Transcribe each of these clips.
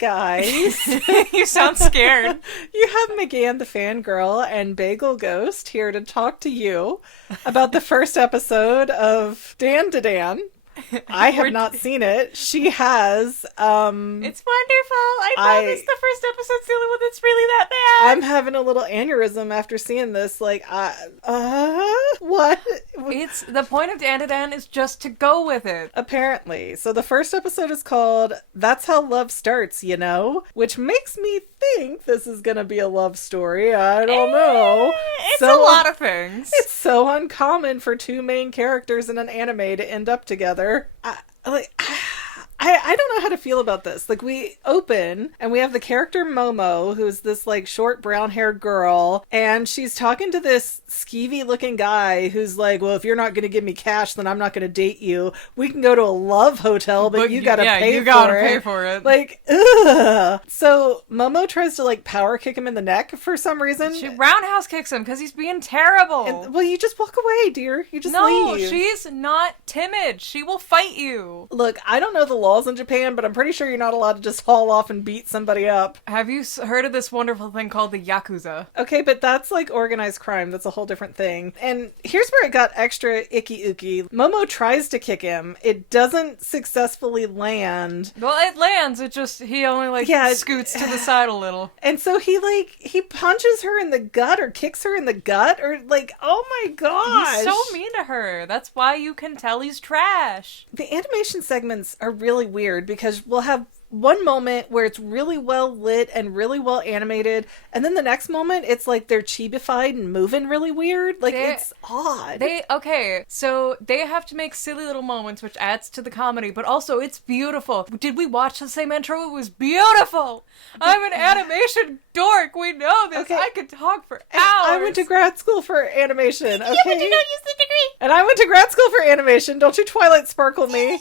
guys. You sound scared. You have McGann the Fangirl and Bagel Ghost here to talk to you about the first episode of DanDaDan. I have not seen it. She has. It's wonderful. I promise the first episode's the only one that's really that bad. I'm having a little aneurysm after seeing this. Like, what? It's the point of DanDaDan is just to go with it. Apparently. So the first episode is called That's How Love Starts, you know? Which makes me think this is going to be a love story. I don't know. It's a lot of things. It's so uncommon for two main characters in an anime to end up together. I don't know how to feel about this. Like, we open and we have the character Momo, who's this like short brown haired girl, and she's talking to this skeevy looking guy who's like, well, if you're not going to give me cash, then I'm not going to date you. We can go to a love hotel, but you gotta pay for it. Like, ugh. So Momo tries to like power kick him in the neck for some reason. She roundhouse kicks him because he's being terrible. And, well, you just walk away, dear. You just leave. No, she's not timid. She will fight you. Look, I don't know the laws in Japan, but I'm pretty sure you're not allowed to just haul off and beat somebody up. Have you heard of this wonderful thing called the Yakuza? Okay, but that's like organized crime. That's a whole different thing. And here's where it got extra icky-ooky. Momo tries to kick him. It doesn't successfully land. Well, it lands. It just, he only scoots to the side a little. And so he punches her in the gut or kicks her in the gut or like, oh my gosh. He's so mean to her. That's why you can tell he's trash. The animation segments are really weird because we'll have one moment where it's really well lit and really well animated, and then the next moment it's like they're chibified and moving really weird. Like, it's odd. So they have to make silly little moments, which adds to the comedy, but also it's beautiful. Did we watch the same intro? It was beautiful. I'm an animation dork. We know this. Okay. I could talk for hours. I went to grad school for animation. Okay. Yeah, but you don't use the degree. And I went to grad school for animation. Don't you Twilight Sparkle me.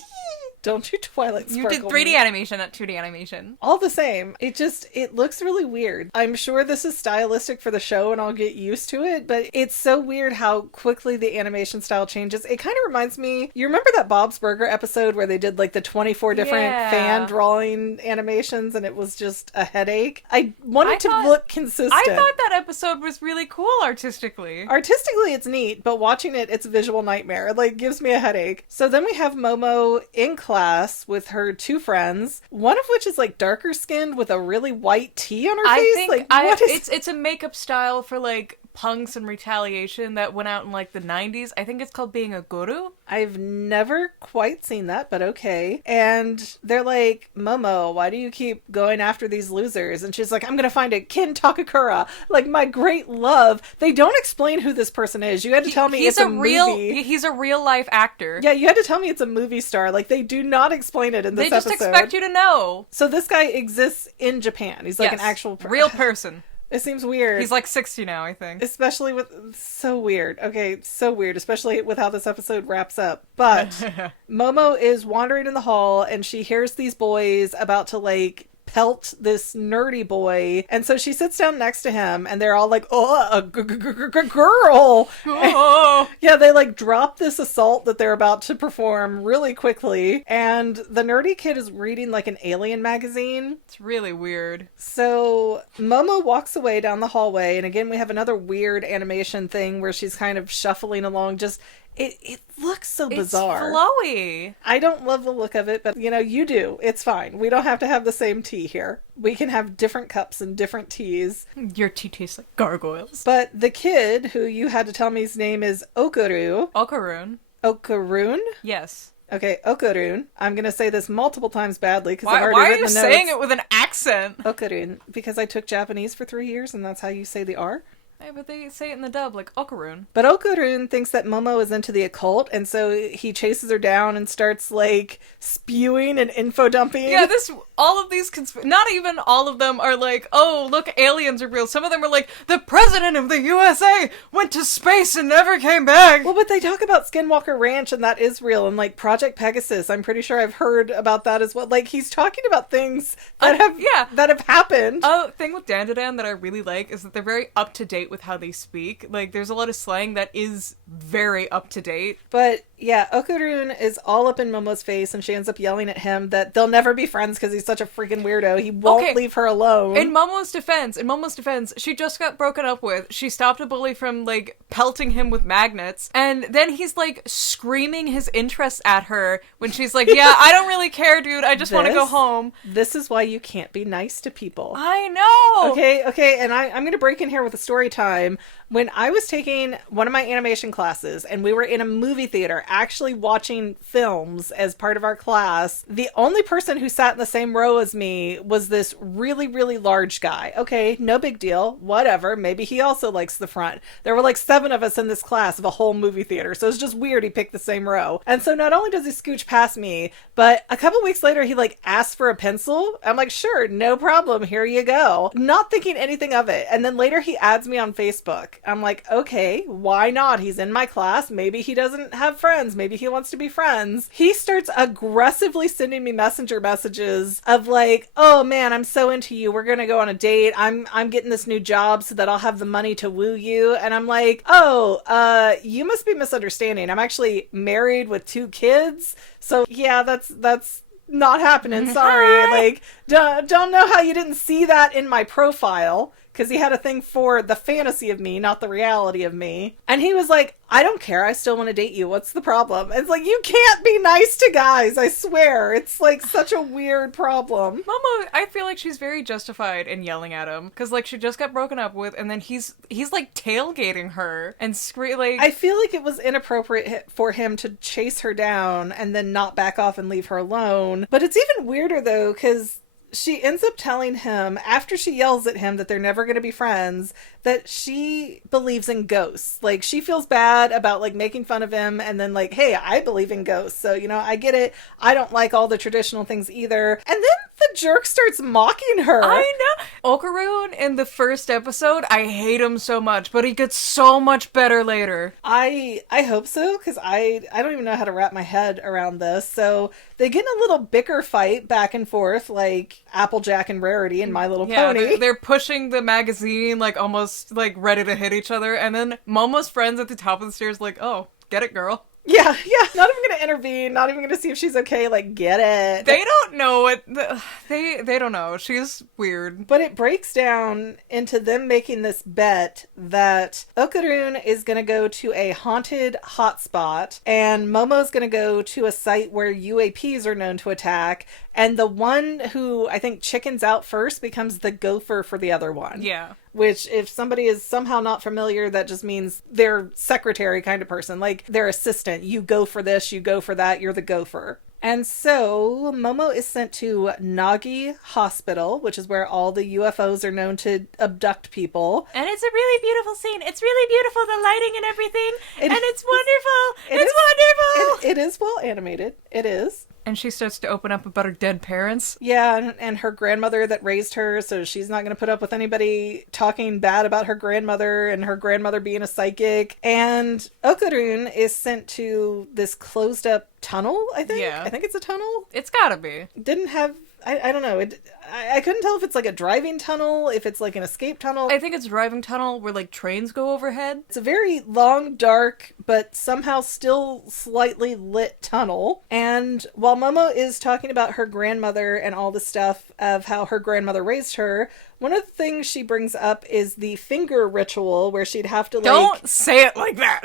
Don't you Twilight Sparkle. You did 3D animation, not 2D animation. All the same. It looks really weird. I'm sure this is stylistic for the show and I'll get used to it, but it's so weird how quickly the animation style changes. It kind of reminds me, you remember that Bob's Burger episode where they did like the 24 different fan drawing animations and it was just a headache? I wanted to look consistent. I thought that episode was really cool artistically. Artistically, it's neat, but watching it, it's a visual nightmare. It like gives me a headache. So then we have Momo in class with her two friends, one of which is like darker skinned with a really white T on her face. It's a makeup style for like punks and retaliation that went out in like the 90s. I think it's called being a guru. I've never quite seen that, but okay. And they're like, Momo, why do you keep going after these losers? And she's like, I'm gonna find a Kin Takakura, like my great love. They don't explain who this person is. You had to tell me it's a movie. He's a real life actor. Yeah, you had to tell me it's a movie star. Like, they do not explain it in this episode. They just expect you to know. So this guy exists in Japan. He's like an actual real person. It seems weird. He's like 60 now, I think. Especially with... So weird. Okay, so weird. Especially with how this episode wraps up. But Momo is wandering in the hall and she hears these boys about to like pelt this nerdy boy, and so she sits down next to him and they're all like, oh, a girl. Yeah, they like drop this assault that they're about to perform really quickly, and the nerdy kid is reading like an alien magazine. It's really weird. So Momo walks away down the hallway, and again we have another weird animation thing where she's kind of shuffling along. Just It looks so bizarre. It's flowy. I don't love the look of it, but you know, you do. It's fine. We don't have to have the same tea here. We can have different cups and different teas. Your tea tastes like gargoyles. But the kid, who you had to tell me his name is Okaru. Okarun? Yes. Okay, Okarun. I'm going to say this multiple times badly because I've already written the notes. Why are you saying it with an accent? Okarun. Because I took Japanese for 3 years and that's how you say the R. Yeah, but they say it in the dub, like Okarun. But Okarun thinks that Momo is into the occult, and so he chases her down and starts, like, spewing and info-dumping. Yeah, all of these, not even all of them are like, oh, look, aliens are real. Some of them are like, the president of the USA went to space and never came back. Well, but they talk about Skinwalker Ranch, and that is real, and, like, Project Pegasus. I'm pretty sure I've heard about that as well. Like, he's talking about things that have happened. Oh, thing with DanDaDan that I really like is that they're very up-to-date date with how they speak. Like, there's a lot of slang that is very up to date. But yeah, Okurun is all up in Momo's face, and she ends up yelling at him that they'll never be friends because he's such a freaking weirdo. He won't leave her alone. In Momo's defense, she just got broken up with. She stopped a bully from, like, pelting him with magnets, and then he's, like, screaming his interest at her when she's like, yeah, I don't really care, dude. I just want to go home. This is why you can't be nice to people. I know! Okay, and I'm going to break in here with a story time. When I was taking one of my animation classes, and we were in a movie theater actually watching films as part of our class, the only person who sat in the same row as me was this really, really large guy. Okay, no big deal. Whatever. Maybe he also likes the front. There were like 7 of us in this class of a whole movie theater, so it's just weird he picked the same row. And so not only does he scooch past me, but a couple weeks later he like asked for a pencil. I'm like, sure, no problem. Here you go. Not thinking anything of it. And then later he adds me on Facebook. I'm like, okay, why not? He's in my class. Maybe he doesn't have friends. Maybe he wants to be friends. He starts aggressively sending me messenger messages of like, oh man, I'm so into you. We're going to go on a date. I'm getting this new job so that I'll have the money to woo you. And I'm like, oh, you must be misunderstanding. I'm actually married with 2 kids. So yeah, that's not happening. Sorry. Like, don't know how you didn't see that in my profile. Because he had a thing for the fantasy of me, not the reality of me. And he was like, I don't care. I still want to date you. What's the problem? It's like, you can't be nice to guys. I swear. It's like such a weird problem. Momo, I feel like she's very justified in yelling at him. Because like she just got broken up with, and then he's like tailgating her and like. I feel like it was inappropriate for him to chase her down and then not back off and leave her alone. But it's even weirder though, because she ends up telling him, after she yells at him that they're never going to be friends, that she believes in ghosts. Like, she feels bad about, like, making fun of him, and then, like, hey, I believe in ghosts, so, you know, I get it. I don't like all the traditional things either. And then the jerk starts mocking her. I know! Okarun, in the first episode, I hate him so much, but he gets so much better later. I hope so, because I don't even know how to wrap my head around this, so they get in a little bicker fight back and forth, like Applejack and Rarity and My Little Pony. They're pushing the magazine, like, almost, like, ready to hit each other, and then Momo's friends at the top of the stairs like, oh, get it, girl. Yeah, not even gonna intervene, not even gonna see if she's okay, like, get it. They don't know what, they don't know, she's weird. But it breaks down into them making this bet that Okarun is gonna go to a haunted hotspot, and Momo's gonna go to a site where UAPs are known to attack, and the one who, I think, chickens out first becomes the gopher for the other one. Yeah. Which, if somebody is somehow not familiar, that just means they're secretary kind of person. Like, their assistant. You go for this, you go for that, you're the gopher. And so, Momo is sent to Nagi Hospital, which is where all the UFOs are known to abduct people. And it's a really beautiful scene. It's really beautiful, the lighting and everything. It's wonderful. It's wonderful. It is well animated. It is. And she starts to open up about her dead parents. Yeah, and her grandmother that raised her, so she's not going to put up with anybody talking bad about her grandmother and her grandmother being a psychic. And Okarun is sent to this closed up tunnel, I think? Yeah. I think it's a tunnel. It's gotta be. Didn't have... I don't know. I couldn't tell if it's like a driving tunnel, if it's like an escape tunnel. I think it's a driving tunnel where like trains go overhead. It's a very long, dark, but somehow still slightly lit tunnel. And while Momo is talking about her grandmother and all the stuff of how her grandmother raised her, one of the things she brings up is the finger ritual where she'd have to like... Don't say it like that.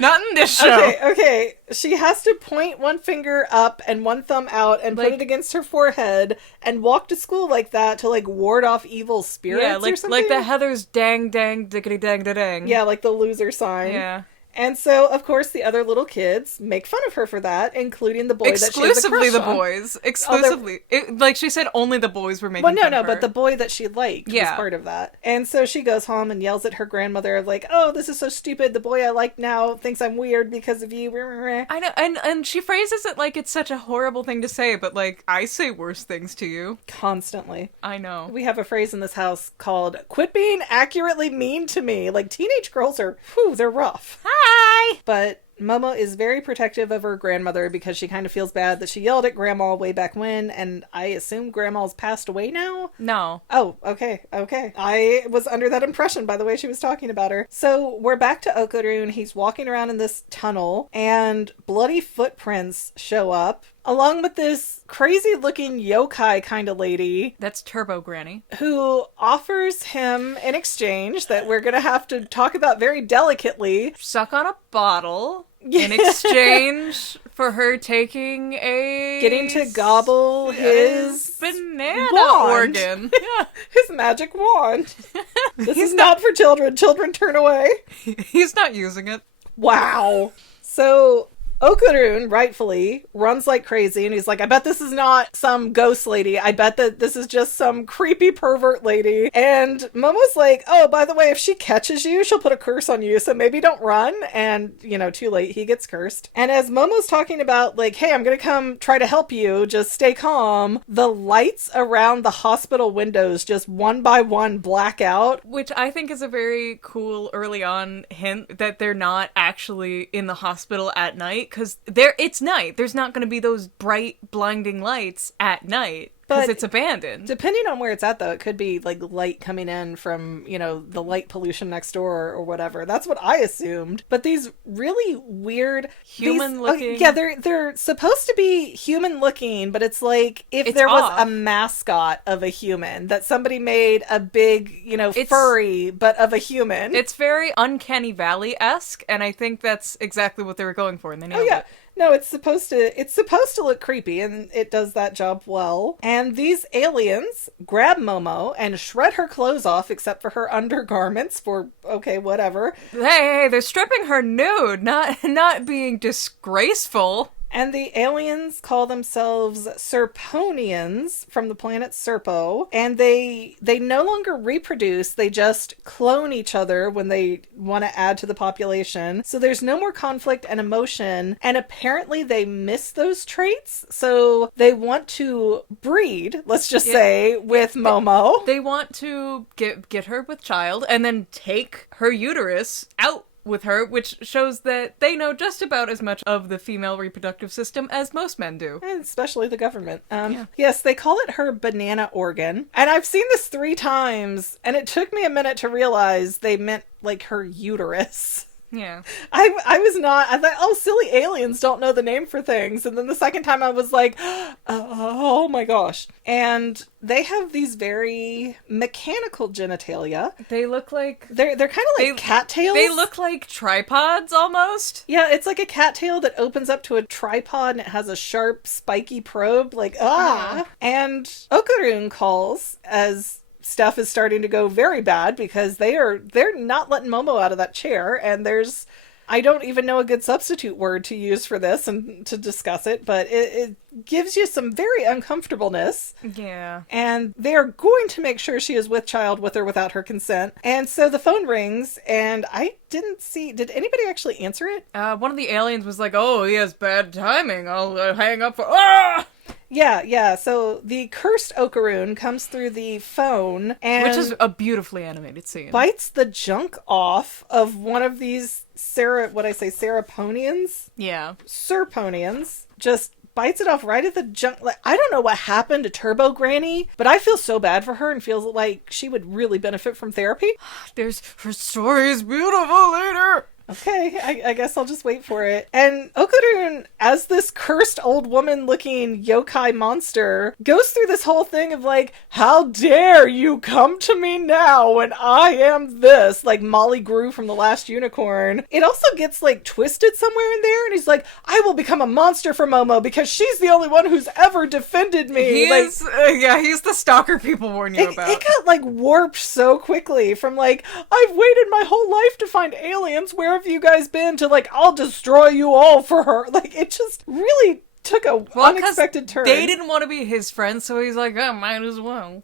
Not in this show. Okay. She has to point one finger up and one thumb out and put it against her forehead and walk to school like that to like ward off evil spirits or something. Like the Heather's dang dang diggity dang da dang. Yeah, like the loser sign. Yeah. And so, of course, the other little kids make fun of her for that, including the boy that she has a crush on. Exclusively the boys. Exclusively. Like she said, only the boys were making fun of her. But the boy that she liked was part of that. And so she goes home and yells at her grandmother like, oh, this is so stupid. The boy I like now thinks I'm weird because of you. I know. And she phrases it like it's such a horrible thing to say, but like, I say worse things to you. Constantly. I know. We have a phrase in this house called, quit being accurately mean to me. Like, teenage girls are, whew, they're rough. Hi! But Momo is very protective of her grandmother because she kind of feels bad that she yelled at Grandma way back when, and I assume Grandma's passed away now? No. Oh, okay. I was under that impression by the way she was talking about her. So we're back to Okarun. He's walking around in this tunnel, and bloody footprints show up, along with this crazy-looking yokai kind of lady. That's Turbo Granny. Who offers him in exchange that we're going to have to talk about very delicately. Suck on a bottle in exchange for her taking a... Getting to gobble his banana wand. organ. Yeah. His magic wand. This is not for children. Children turn away. He's not using it. Wow. So... Okarun, rightfully, runs like crazy, and he's like, I bet this is not some ghost lady. I bet that this is just some creepy pervert lady. And Momo's like, oh, by the way, if she catches you, she'll put a curse on you, so maybe don't run. And, too late, he gets cursed. And as Momo's talking about, like, hey, I'm gonna come try to help you, just stay calm, the lights around the hospital windows just one by one black out. Which I think is a very cool early on hint that they're not actually in the hospital at night. Because it's night. There's not going to be those bright, blinding lights at night. Because it's abandoned. Depending on where it's at, though, it could be, like, light coming in from, the light pollution next door or whatever. That's what I assumed. But these really weird... Human-looking... they're supposed to be human-looking, but it's like if there was a mascot of a human, that somebody made a big, furry, but of a human. It's very Uncanny Valley-esque, and I think that's exactly what they were going for, and they nailed it. No, it's supposed to look creepy, and it does that job well. And these aliens grab Momo and shred her clothes off except for her undergarments for, okay, whatever. Hey, they're stripping her nude, not being disgraceful. And the aliens call themselves Serponians from the planet Serpo, and they no longer reproduce, they just clone each other when they want to add to the population. So there's no more conflict and emotion, and apparently they miss those traits, so they want to breed, let's just say, with Momo. They want to get her with child, and then take her uterus out with her, which shows that they know just about as much of the female reproductive system as most men do. And especially the government. Yes, they call it her banana organ. And I've seen this 3 times, and it took me a minute to realize they meant, like, her uterus. Yeah. I thought, oh, silly aliens don't know the name for things. And then the second time I was like, oh my gosh. And they have these very mechanical genitalia. They look like... They're kind of like cattails. They look like tripods, almost. Yeah, it's like a cattail that opens up to a tripod and it has a sharp, spiky probe. Like, Yeah. And Okarun calls as... stuff is starting to go very bad because they're not letting Momo out of that chair, and I don't even know a good substitute word to use for this and to discuss it, but it gives you some very uncomfortableness. Yeah. And they're going to make sure she is with child, with or without her consent. And so the phone rings, and I didn't see... Did anybody actually answer it? One of the aliens was like, oh, he has bad timing. I'll hang up for... Ah! Yeah. So the cursed Okarun comes through the phone and... Which is a beautifully animated scene. Bites the junk off of one of these Seraponians? Yeah. Serponians. Just bites it off right at the junk. Like, I don't know what happened to Turbo Granny, but I feel so bad for her and feel like she would really benefit from therapy. Her story is beautiful later. Okay, I guess I'll just wait for it. And Okarun, as this cursed old woman-looking yokai monster, goes through this whole thing of like, how dare you come to me now when I am this, like Molly Grew from The Last Unicorn. It also gets like twisted somewhere in there, and he's like, I will become a monster for Momo because she's the only one who's ever defended me. He's the stalker people warn you about. It got like warped so quickly from like, I've waited my whole life to find aliens, where have you guys been, to like, I'll destroy you all for her. Like, it just really took a unexpected turn. They didn't want to be his friends, so he's like, I might as well.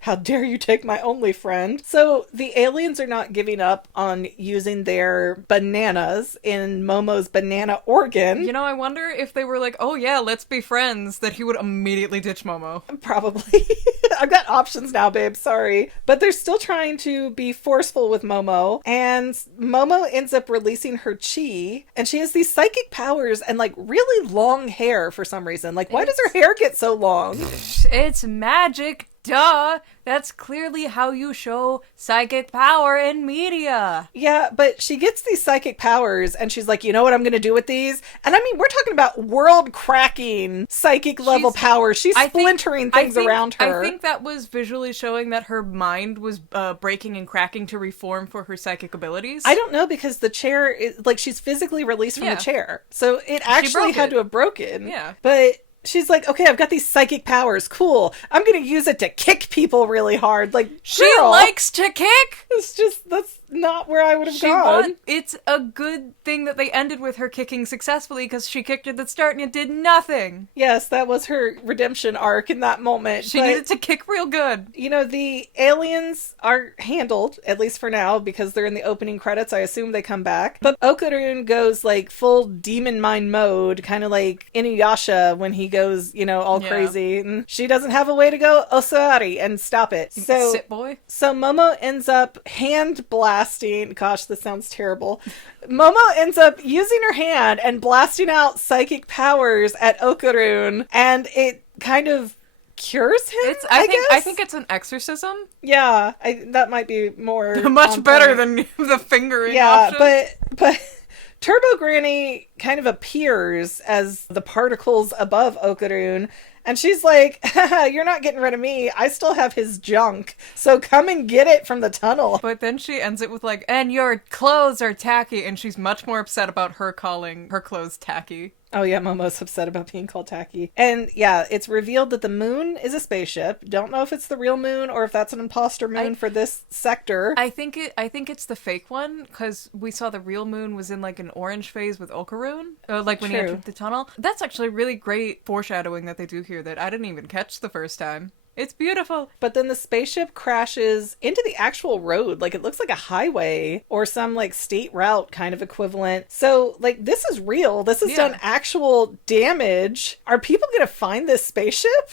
How dare you take my only friend? So the aliens are not giving up on using their bananas in Momo's banana organ. You know, I wonder if they were like, oh yeah, let's be friends, that he would immediately ditch Momo. Probably. I've got options now, babe. Sorry. But they're still trying to be forceful with Momo. And Momo ends up releasing her chi. And she has these psychic powers and like really long hair for some reason. Like, why does her hair get so long? It's magic. Duh! That's clearly how you show psychic power in media. Yeah, but she gets these psychic powers and she's like, you know what I'm going to do with these? And I mean, we're talking about world-cracking psychic level power. She's splintering things around her. I think that was visually showing that her mind was breaking and cracking to reform for her psychic abilities. I don't know, because the chair, is like, she's physically released from the chair. So it actually had to have broken. Yeah. But she's like, okay, I've got these psychic powers. Cool. I'm going to use it to kick people really hard. Like, she likes to kick? It's just, that's not where I would have gone. It's a good thing that they ended with her kicking successfully, because she kicked at the start and it did nothing. Yes, that was her redemption arc in that moment. She needed to kick real good. You know, the aliens are handled, at least for now, because they're in the opening credits. I assume they come back. But Okarun goes like full demon mind mode, kind of like Inuyasha when he goes, you know, all crazy. And she doesn't have a way to go Osari and stop it. So, sit boy. So Momo ends up hand blasting. Gosh, this sounds terrible. Momo ends up using her hand and blasting out psychic powers at Okarun, and it kind of cures him. I think it's an exorcism. Yeah, that might be more much better than the fingering. Yeah, option. but Turbo Granny kind of appears as the particles above Okarun. And she's like, you're not getting rid of me. I still have his junk. So come and get it from the tunnel. But then she ends it with like, and your clothes are tacky. And she's much more upset about her calling her clothes tacky. Oh yeah, Momo's upset about being called tacky. And yeah, it's revealed that the moon is a spaceship. Don't know if it's the real moon or if that's an imposter moon for this sector. I think it's the fake one, because we saw the real moon was in like an orange phase with Okarun, like when he entered the tunnel. That's actually really great foreshadowing that they do here that I didn't even catch the first time. It's beautiful. But then the spaceship crashes into the actual road. Like, it looks like a highway or some, like, state route kind of equivalent. So, like, this is real. This has done actual damage. Are people going to find this spaceship?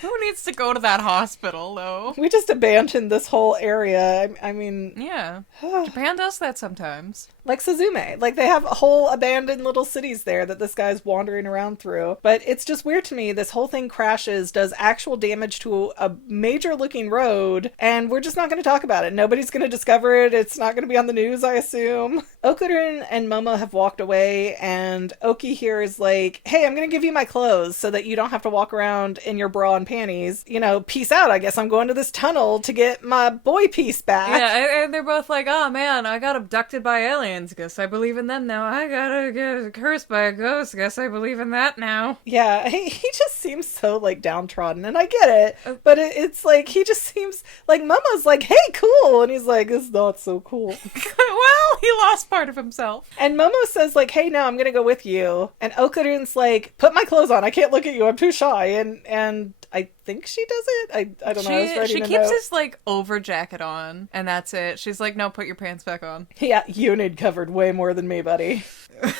Who needs to go to that hospital, though? We just abandoned this whole area. I mean... Yeah. Japan does that sometimes. Like Suzume. Like, they have whole abandoned little cities there that this guy's wandering around through. But it's just weird to me. This whole thing crashes, does actual damage to a major looking road, and we're just not going to talk about it. Nobody's going to discover it. It's not going to be on the news, I assume. Okarun and Momo have walked away, and Oki here is like, hey, I'm going to give you my clothes so that you don't have to walk around in your bra and panties. You know, peace out. I guess I'm going to this tunnel to get my boy piece back. Yeah, and they're both like, oh man, I got abducted by aliens. Guess I believe in them now. I gotta get cursed by a ghost. Guess I believe in that now. Yeah, he just seems so, like, downtrodden, and I get it. But it's like, he just seems like Momo's like, hey, cool. And he's like, it's not so cool. Well, he lost part of himself. And Momo says, like, hey, no, I'm going to go with you. And Okarun's like, put my clothes on. I can't look at you. I'm too shy. And I think she does it. I don't know. She keeps this, like, over jacket on. And that's it. She's like, no, put your pants back on. Yeah, Unid covered way more than me, buddy.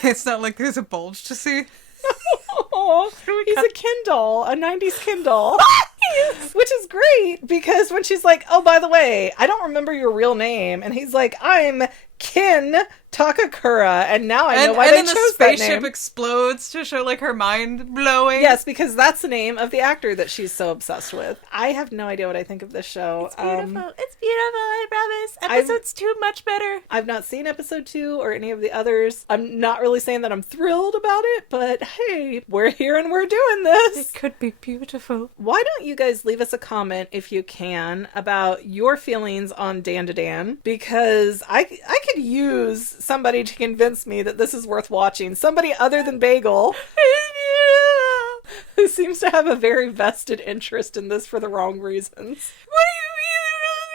It's not like there's a bulge to see. Oh, he's a Ken doll, a 90s Ken doll. Which is great, because when she's like, oh, by the way, I don't remember your real name. And he's like, I'm Ken Takakura, and now I know why they chose that name. And then the spaceship explodes to show, like, her mind blowing. Yes, because that's the name of the actor that she's so obsessed with. I have no idea what I think of this show. It's beautiful. It's beautiful, I promise. Episode's 2 much better. I've not seen episode 2 or any of the others. I'm not really saying that I'm thrilled about it, but hey, we're here and we're doing this. It could be beautiful. Why don't you guys leave us a comment, if you can, about your feelings on DanDaDan? Because I could use somebody to convince me that this is worth watching. Somebody other than Bagel. Who seems to have a very vested interest in this for the wrong reasons. What do you mean the wrong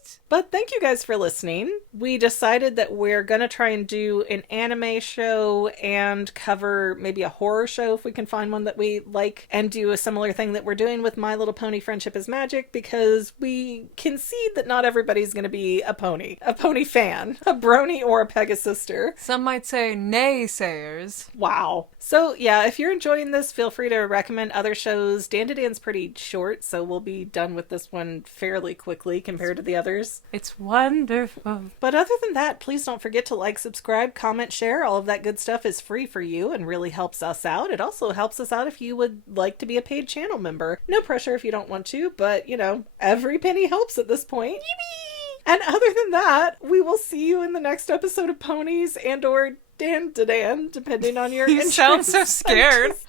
reasons? But thank you guys for listening. We decided that we're going to try and do an anime show and cover maybe a horror show if we can find one that we like, and do a similar thing that we're doing with My Little Pony Friendship is Magic, because we concede that not everybody's going to be a pony fan, a brony or a Pegasister. Some might say naysayers. Wow. So yeah, if you're enjoying this, feel free to recommend other shows. DanDaDan's pretty short, so we'll be done with this one fairly quickly compared to the others. It's wonderful. But other than that, please don't forget to like, subscribe, comment, share. All of that good stuff is free for you and really helps us out. It also helps us out if you would like to be a paid channel member. No pressure if you don't want to, but every penny helps at this point. Yippee! And other than that, we will see you in the next episode of Ponies and/or DanDaDan, depending on your You sound so scared. This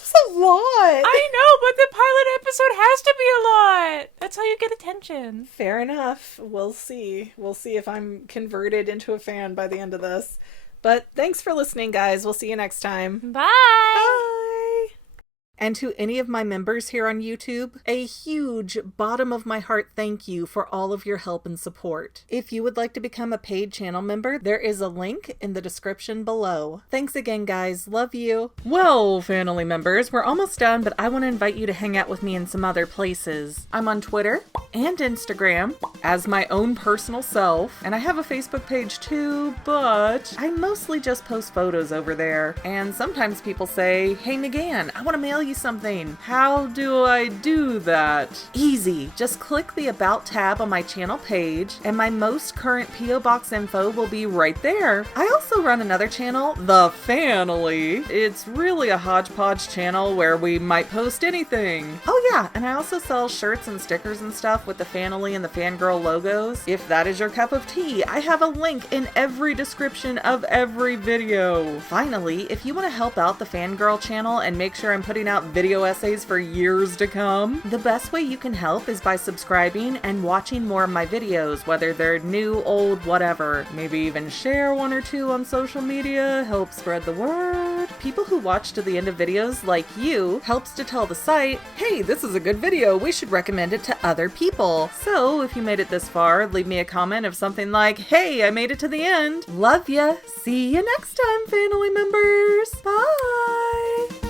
was a lot. I know, but the pilot episode has to be a lot. That's how you get attention. Fair enough. We'll see. We'll see if I'm converted into a fan by the end of this. But thanks for listening, guys. We'll see you next time. Bye. Bye. And to any of my members here on YouTube, a huge bottom of my heart thank you for all of your help and support. If you would like to become a paid channel member, there is a link in the description below. Thanks again, guys. Love you. Well, family members, we're almost done, but I want to invite you to hang out with me in some other places. I'm on Twitter and Instagram as my own personal self, and I have a Facebook page too, but I mostly just post photos over there. And sometimes people say, "Hey McGann, I want to mail you something. How do I do that?" Easy. Just click the About tab on my channel page, and my most current P.O. Box info will be right there. I also run another channel, The Family. It's really a hodgepodge channel where we might post anything. Oh yeah, and I also sell shirts and stickers and stuff with the Family and the Fangirl logos. If that is your cup of tea, I have a link in every description of every video. Finally, if you want to help out the Fangirl channel and make sure I'm putting out video essays for years to come, the best way you can help is by subscribing and watching more of my videos, whether they're new, old, whatever. Maybe even share one or two on social media, help spread the word. People who watch to the end of videos, like you, helps to tell the site, hey, this is a good video, we should recommend it to other people. So if you made it this far, leave me a comment of something like, hey, I made it to the end. Love ya. See you next time, family members. Bye.